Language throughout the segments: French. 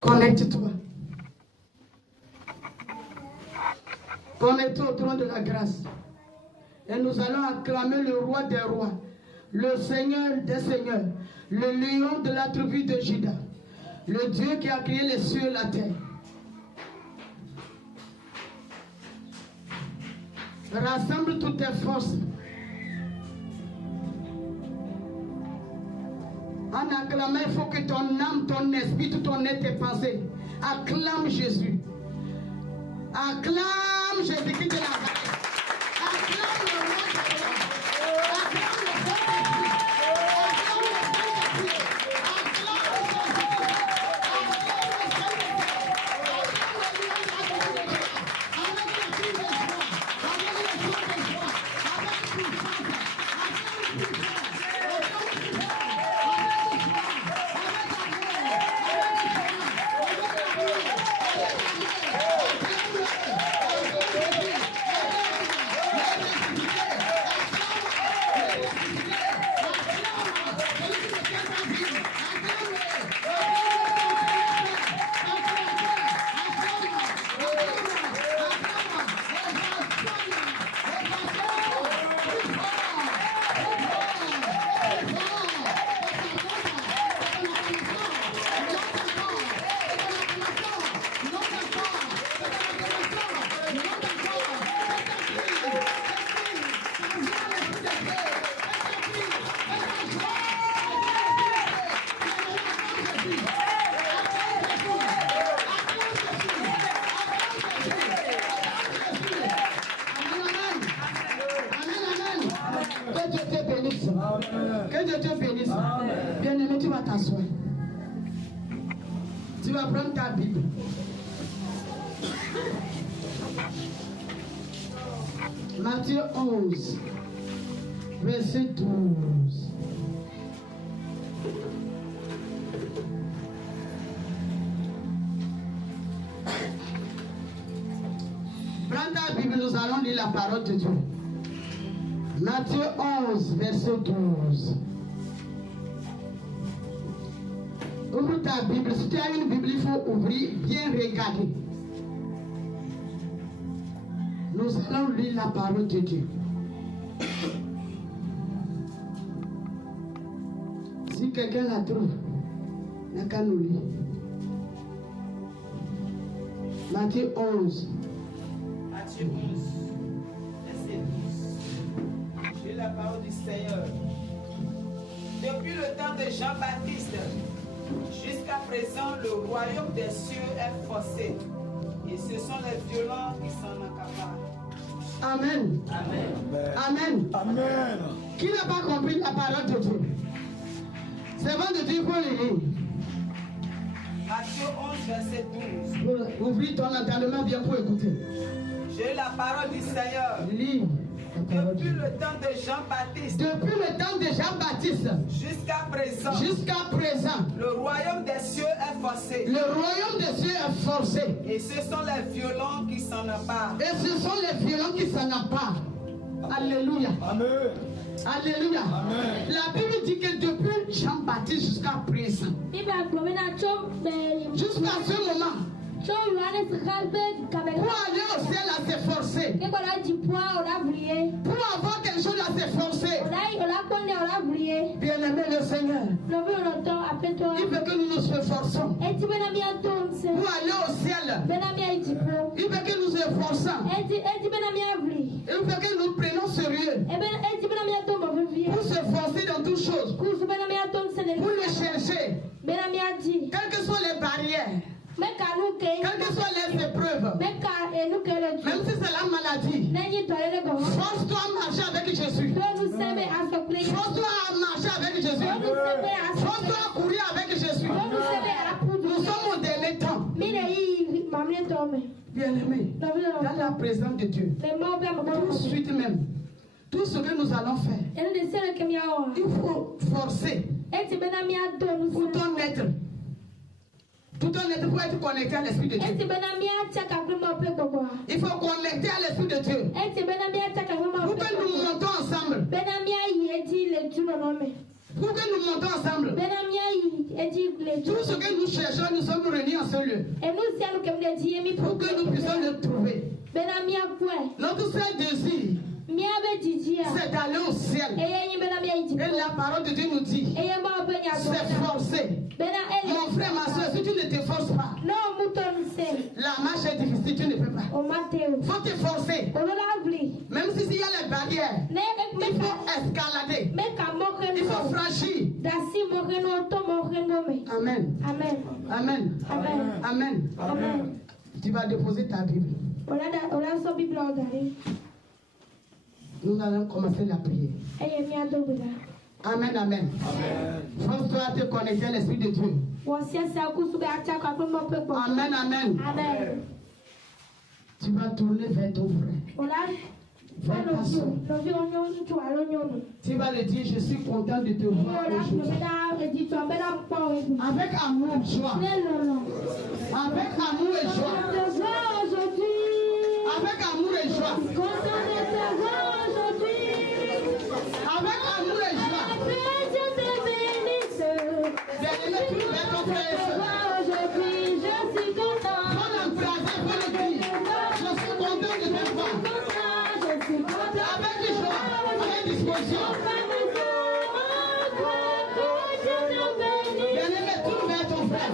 Connecte-toi. Connecte-toi au trône de la grâce. Et nous allons acclamer le roi des rois, le Seigneur des seigneurs, le lion de la tribu de Juda, le Dieu qui a créé les cieux et la terre. Rassemble toutes tes forces. En acclamant, il faut que ton âme, ton esprit, tout ton être et pensée acclame Jésus. Acclame Jésus-Christ de Nazareth. Acclame le roi des rois. Acclame le Saint-Esprit. Acclame le Saint-Esprit. Acclame le Saint-Esprit. Que Dieu te bénisse. Bien-aimé, tu vas t'asseoir. Tu vas prendre ta Bible. Matthieu 11, verset 12. Prends ta Bible, nous allons lire la parole de Dieu. Matthieu 11, verset 12. Ouvre ta Bible. Si tu as une Bible, il faut ouvrir, bien regarder. Nous allons lire la parole de Dieu. Si quelqu'un la trouve, il n'a qu'à nous lire. Matthieu 11. Matthieu 11, verset 12. J'ai la parole du Seigneur. Depuis le temps de Jean-Baptiste jusqu'à présent, le royaume des cieux est forcé. Et ce sont les violents qui s'en accaparent. Amen. Amen. Amen. Amen. Qui n'a pas compris la parole de Dieu? C'est bon de dire pour les lire. Matthieu 11, verset 12. Ouvre ton entendement bien pour écouter. J'ai la parole du Seigneur. Lis. Depuis le temps de Jean-Baptiste Depuis le temps de Jean-Baptiste jusqu'à présent, le royaume des cieux est forcé. le royaume des cieux est forcé. Et ce sont les violents qui s'en emparent. Et ce sont les violents qui s'en emparent. Alléluia. Amen. Alléluia. Amen. La Bible dit que depuis Jean-Baptiste jusqu'à présent, jusqu'à ce moment, pour aller au ciel à s'efforcer, pour avoir quelque chose à s'efforcer, bien-aimé le Seigneur, il veut que nous nous efforçons pour aller au ciel. Il veut que nous efforçons. Il veut que nous prenions sérieux pour s'efforcer dans toutes choses, pour le chercher, quelles que soient les barrières, quelles que soient les épreuves, même si c'est la maladie. Force-toi à marcher avec Jésus. Force-toi à marcher avec Jésus. Force-toi à courir avec Jésus. Nous sommes au dernier temps. Bien-aimé, dans la présence de Dieu, tout de suite même, tout ce que nous allons faire, il faut forcer pour ton être. Tout ton être pour être connecté à l'Esprit de Dieu. Il faut connecter à l'Esprit de Dieu. Pour que nous montons ensemble. Pour que nous montons ensemble. Tout ce que nous cherchons, nous sommes réunis en ce lieu. Pour que nous puissions le trouver. Notre seul désir, c'est d'aller au ciel. Et la parole de Dieu nous dit, c'est forcé. Mon frère, ma soeur, si tu ne te forces pas, la marche est difficile, tu ne peux pas. Il faut te forcer. Même s'il y a les barrières, il faut escalader. Il faut franchir. Amen. Amen. Amen. Amen. Amen. Tu vas déposer ta Bible. Nous allons commencer la prière. Amen, amen. Force-toi à te connecter à l'Esprit de Dieu. Amen, amen. Tu vas tourner vers ton frère. Vers ta soeur. Tu vas lui dire, je suis content de te voir aujourd'hui. Avec amour et joie. Avec amour et joie. Avec amour et joie. Avec amour et joie. Bien-aimé, tu vers ton frère et soeur. Faut l'embrasser, faut le dire. Je suis content de te voir. Avec joie, avec disposition. Bien-aimé, tu vers ton frère.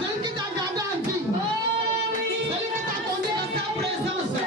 Celui qui t'a gardé en vie, celui qui t'a conduit dans sa présence,